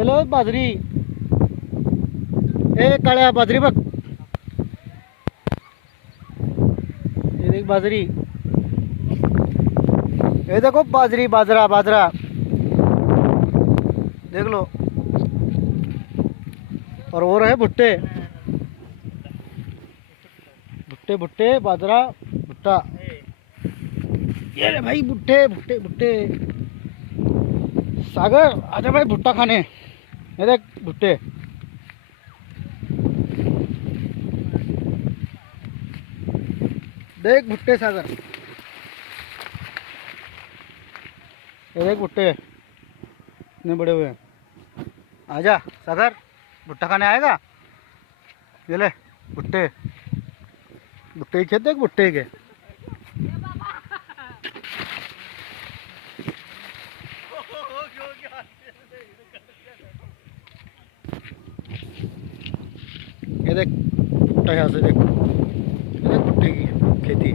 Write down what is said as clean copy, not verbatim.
ये लो बाजरी। ए काळ्या बाजरी बघ। ये देख बाजरी। ये देखो बाजरी, बाजरा बाजरा देख लो। और है भुट्टे, भुट्टे भुट्टे बाजरा भुट्टा। ये रे भाई भुट्टे भुट्टे भुट्टे। सागर आजा भाई भुट्टा खाने। ये देख भुट्टे। देख भुट्टे सागर। ये देख भुट्टे इतने बड़े हुए हैं। आजा सागर भुट्टा खाने आएगा। ये ले भुट्टे, भुट्टे ही खेत देख भुट्टे के। ये देख भुट्टा यहाँ से देख, ये देख भुट्टे की खेती।